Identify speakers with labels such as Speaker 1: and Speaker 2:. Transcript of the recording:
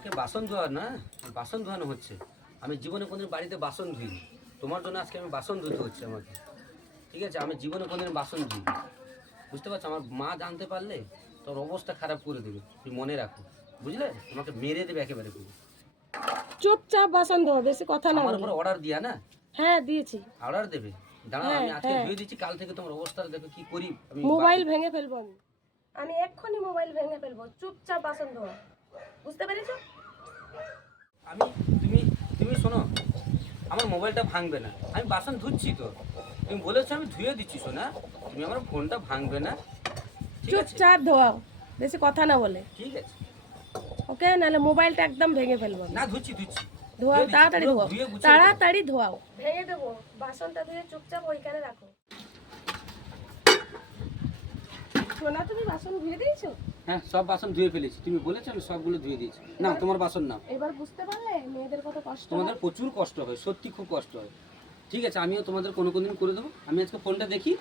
Speaker 1: আমাকে বাসন ধোয়া না বাসন ধোয়ানো হচ্ছে। আমি জীবনে কোনদিন বাড়িতে বাসন ধুইনি। তোমার জন্য আজকে আমি বাসন ধুতে হচ্ছে আমাকে। ঠিক আছে আমি জীবনে কোনদিন বাসন ধুই বুঝতে পারছ? আমার মা জানতে পারলে তোর অবস্থা খারাপ করে দেবে। তুই মনে রাখো। বুঝলে? তোমাকে মেরে দেবে একেবারে পুরো।
Speaker 2: চুপচাপ বাসন ধোয়া বেশি কথা না
Speaker 1: আমার উপরে অর্ডার দিয়া না?
Speaker 2: হ্যাঁ দিয়েছি।
Speaker 1: অর্ডার দেবে? দাঁড়াও
Speaker 2: হ্যাঁ,
Speaker 1: আমি আজকে
Speaker 2: হ্যাঁ।
Speaker 1: ধুয়ে দিচ্ছি কাল থেকে তোমার অবস্থাটা দেখো কি করি আমি
Speaker 2: মোবাইল ভেঙে ফেলব আমি। আমি এক্ষুনি মোবাইল ভেঙে ফেলব। চুপচাপ বাসন ধোয়া। বুঝতে পেরেছ?
Speaker 1: আমি তুমি তুমি শোনো আমার মোবাইলটা ভাঙবে না। আমি বাসন ধুচ্ছি তো। তুমি বলেছ আমি ধুয়ে দিচ্ছি শোনা তুমি আমার ফোনটা ভাঙবে না।
Speaker 2: চুপচাপ ধোয়াও। বেশি কথা না বলে।
Speaker 1: ঠিক আছে।
Speaker 2: ওকে নাহলে মোবাইলটা একদম ভেঙে ফেলব
Speaker 1: না ধুচ্ছি ধুচ্ছি।
Speaker 2: ধোয়াও তাড়াতাড়ি ধোয়াও। তাড়াতাড়ি ধোয়াও। ভেঙে দেবো। বাসনটা ধুয়ে চুপচাপ ওইখানে রাখো। সোনা তুমি বাসন ধুয়ে দিয়েছ?
Speaker 1: হ্যাঁ সব বাসন ধুয়ে ফেলেছি। তুমি বলেছ আমি সবগুলো ধুয়ে দিয়েছি। না তোমার বাসন না।
Speaker 2: এবার বুঝতে পারলে মেয়েদের কত কষ্ট
Speaker 1: তোমাদের প্রচুর কষ্ট হয় সত্যি খুব কষ্ট হয়। ঠিক আছে আমিও তোমাদের কোনো কোনো দিন করে দেবো। আমি আজকে ফোনটা দেখি।